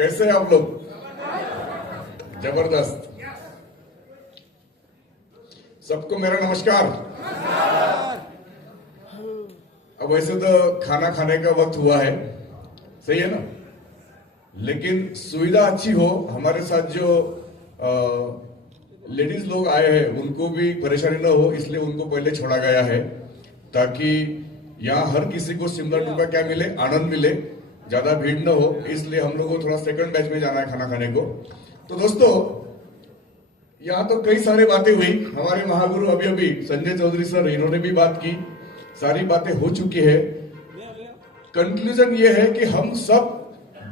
कैसे हैं आप लोग? जबरदस्त। सबको मेरा नमस्कार। अब वैसे तो खाना खाने का वक्त हुआ है, सही है ना? लेकिन सुविधा अच्छी हो, हमारे साथ जो लेडीज लोग आए हैं उनको भी परेशानी ना हो, इसलिए उनको पहले छोड़ा गया है ताकि यहाँ हर किसी को शिमला टू का क्या मिले, आनंद मिले, ज्यादा भीड़ न हो। इसलिए हम लोगों को थोड़ा सेकंड बैच में जाना है खाना खाने को। तो दोस्तों, यहाँ तो कई सारी बातें हुई। हमारे महागुरु अभी अभी संजय चौधरी सर, इन्होंने भी बात की, सारी बातें हो चुकी है। कंक्लूजन ये है कि हम सब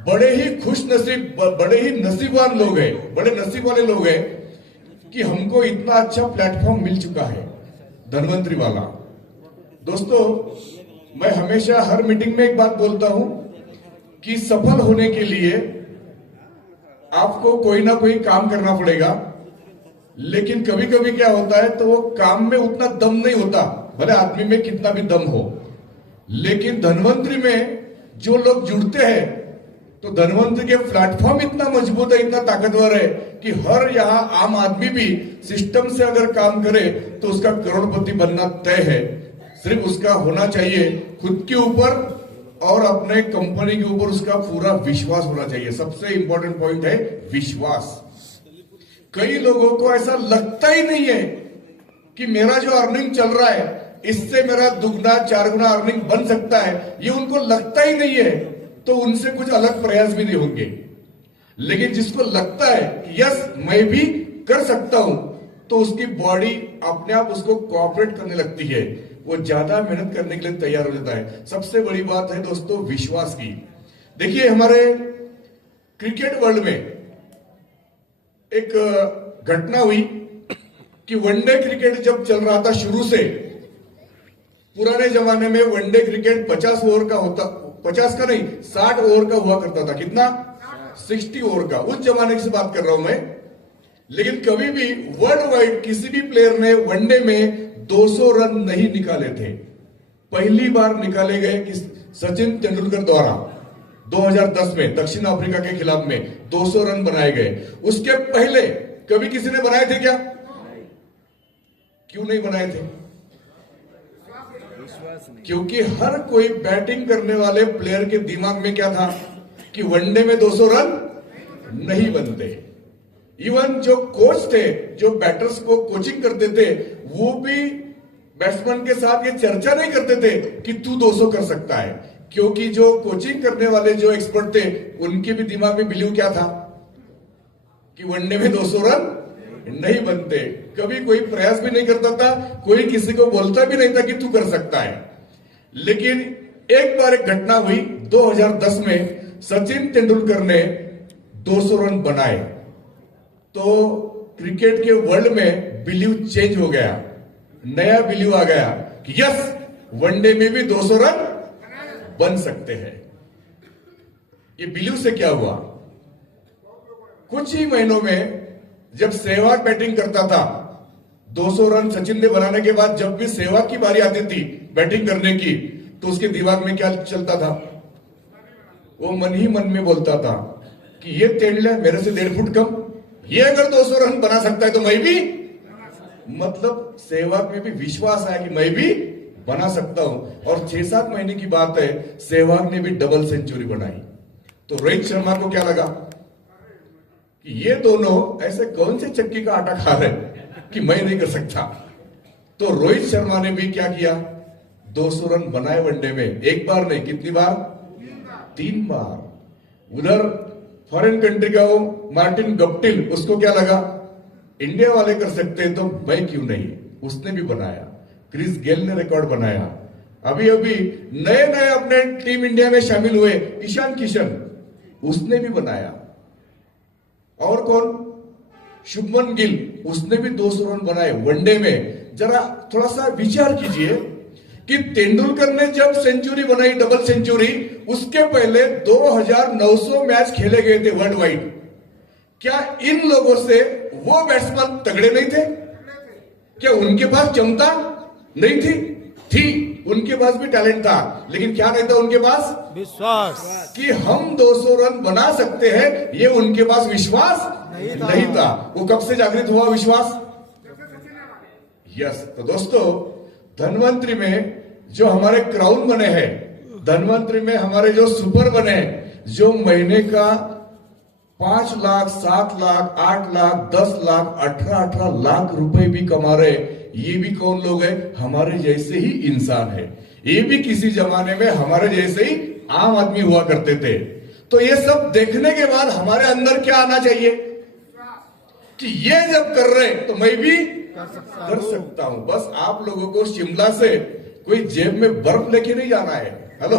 बड़े ही खुश नसीब, बड़े ही नसीबवान लोग हैं, बड़े नसीब वाले लोग हैं कि हमको इतना अच्छा प्लेटफॉर्म मिल चुका है, धनवंतरी वाला। दोस्तों, मैं हमेशा हर मीटिंग में एक बात बोलता हूं कि सफल होने के लिए आपको कोई ना कोई काम करना पड़ेगा। लेकिन कभी कभी क्या होता है, तो वो काम में उतना दम नहीं होता, भले आदमी में कितना भी दम हो। लेकिन धनवंतरी में जो लोग जुड़ते हैं, तो धनवंतरी के प्लेटफॉर्म इतना मजबूत है, इतना ताकतवर है कि हर यहाँ आम आदमी भी सिस्टम से अगर काम करे तो उसका करोड़पति बनना तय है। सिर्फ उसका होना चाहिए खुद के ऊपर और अपने कंपनी के ऊपर उसका पूरा विश्वास होना चाहिए। सबसे इंपॉर्टेंट पॉइंट है विश्वास। कई लोगों को ऐसा लगता ही नहीं है कि मेरा जो अर्निंग चल रहा है इससे मेरा दुगना चार गुना अर्निंग बन सकता है, ये उनको लगता ही नहीं है। तो उनसे कुछ अलग प्रयास भी नहीं होंगे। लेकिन जिसको लगता है कि यस मैं भी कर सकता हूं, तो उसकी बॉडी अपने आप उसको कोऑपरेट करने लगती है, वो ज्यादा मेहनत करने के लिए तैयार हो जाता है। सबसे बड़ी बात है दोस्तों विश्वास की। देखिए, हमारे क्रिकेट वर्ल्ड में एक घटना हुई कि वनडे क्रिकेट जब चल रहा था शुरू से, पुराने जमाने में वनडे क्रिकेट 50 ओवर का होता, 50 का नहीं 60 ओवर का हुआ करता था। कितना? 60 ओवर का। उस जमाने की बात कर रहा हूं मैं। लेकिन कभी भी वर्ल्ड वाइड किसी भी प्लेयर ने वनडे में 200 रन नहीं निकाले थे। पहली बार निकाले गए कि सचिन तेंदुलकर द्वारा 2010 में दक्षिण अफ्रीका के खिलाफ में 200 रन बनाए गए। उसके पहले कभी किसी ने बनाए थे क्या? क्यों नहीं बनाए थे? क्योंकि हर कोई बैटिंग करने वाले प्लेयर के दिमाग में क्या था कि वनडे में 200 रन नहीं बनते। इवन जो कोच थे, जो बैटर्स को कोचिंग करते थे, वो भी बैट्समैन के साथ ये चर्चा नहीं करते थे कि तू 200 कर सकता है। क्योंकि जो कोचिंग करने वाले जो एक्सपर्ट थे, उनके भी दिमाग में बिलीव क्या था कि वनडे में 200 रन नहीं बनते। कभी कोई प्रयास भी नहीं करता था, कोई किसी को बोलता भी नहीं था कि तू कर सकता है। लेकिन एक बार एक घटना हुई 2010 में, सचिन तेंदुलकर ने 200 रन बनाए, तो क्रिकेट के वर्ल्ड में बिलीव चेंज हो गया, नया बिलीव आ गया कि यस वनडे में भी 200 रन बन सकते हैं। ये बिलीव से क्या हुआ, कुछ ही महीनों में जब सहवाग बैटिंग करता था, 200 रन सचिन ने बनाने के बाद जब भी सहवाग की बारी आती थी बैटिंग करने की, तो उसके दिमाग में क्या चलता था? वो मन ही मन में बोलता था कि ये तेंडुलकर मेरे से 1.5 फुट कम, ये अगर 200 रन बना सकता है तो मैं भी। मतलब सहवाग में भी विश्वास आया कि मैं भी बना सकता हूं। और 6-7 महीने की बात है, सहवाग ने भी डबल सेंचुरी बनाई। तो रोहित शर्मा को क्या लगा कि ये दोनों ऐसे कौन से चक्की का आटा खा रहे कि मैं नहीं कर सकता। तो रोहित शर्मा ने भी क्या किया, 200 रन बनाए वनडे में। एक बार नहीं, कितनी बार? 3 बार। उधर फॉरेन कंट्री का वो मार्टिन गप्टिल, उसको क्या लगा इंडिया वाले कर सकते हैं तो मैं क्यों नहीं, उसने भी बनाया। क्रिस गेल ने रिकॉर्ड बनाया। अभी अभी नए नए अपने टीम इंडिया में शामिल हुए ईशान किशन, उसने भी बनाया। और कौन? शुभमन गिल, उसने भी 200 रन बनाए वनडे में। जरा थोड़ा सा विचार कीजिए कि तेंदुलकर ने जब सेंचुरी बनाई, डबल सेंचुरी, उसके पहले 2900 मैच खेले गए थे वर्ल्ड वाइड। क्या इन लोगों से वो बैट्समैन तगड़े नहीं थे? क्या उनके पास क्षमता नहीं थी? उनके पास भी टैलेंट था, लेकिन क्या नहीं था उनके पास? विश्वास। कि हम 200 रन बना सकते हैं, ये उनके पास विश्वास नहीं था। वो कब से जागृत हुआ विश्वास? यस। तो दोस्तों, धनवंतरी में जो हमारे क्राउन बने हैं, धनवंतरी में हमारे जो सुपर बने, जो महीने का 5 लाख, 7 लाख, 8 लाख, 10 लाख, 18 लाख रुपए भी कमा रहे, ये भी कौन लोग हैं? हमारे जैसे ही इंसान है। ये भी किसी जमाने में हमारे जैसे ही आम आदमी हुआ करते थे। तो ये सब देखने के बाद हमारे अंदर क्या आना चाहिए कि ये जब कर रहे तो मैं भी कर सकता हूं। बस आप लोगों को शिमला से कोई जेब में बर्फ लेके नहीं जाना है। हेलो,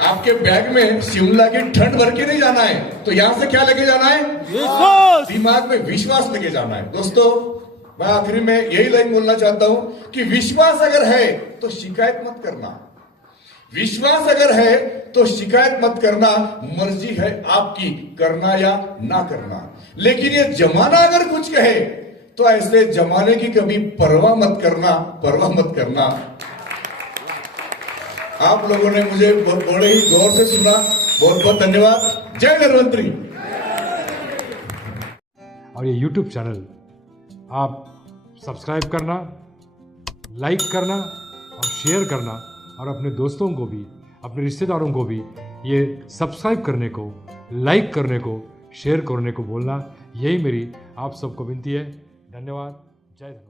आपके बैग में शिमला की ठंड भर के नहीं जाना है। तो यहां से क्या लेके जाना है? विश्वास। दिमाग में विश्वास लेके जाना है। दोस्तों, मैं आखिरी में यही लाइन बोलना चाहता हूं कि विश्वास अगर है तो शिकायत मत करना। विश्वास अगर है तो शिकायत मत करना। मर्जी है आपकी करना या ना करना। लेकिन ये जमाना अगर कुछ कहे तो ऐसे जमाने की कभी परवाह मत करना, परवाह मत करना। आप लोगों ने मुझे बड़े ही गौर से सुना, बहुत बहुत धन्यवाद। जय धनवंतरी। और ये YouTube चैनल आप सब्सक्राइब करना, लाइक करना और शेयर करना, और अपने दोस्तों को भी, अपने रिश्तेदारों को भी ये सब्सक्राइब करने को, लाइक करने को, शेयर करने को बोलना। यही मेरी आप सबको विनती है। धन्यवाद। जय धन्यवाद।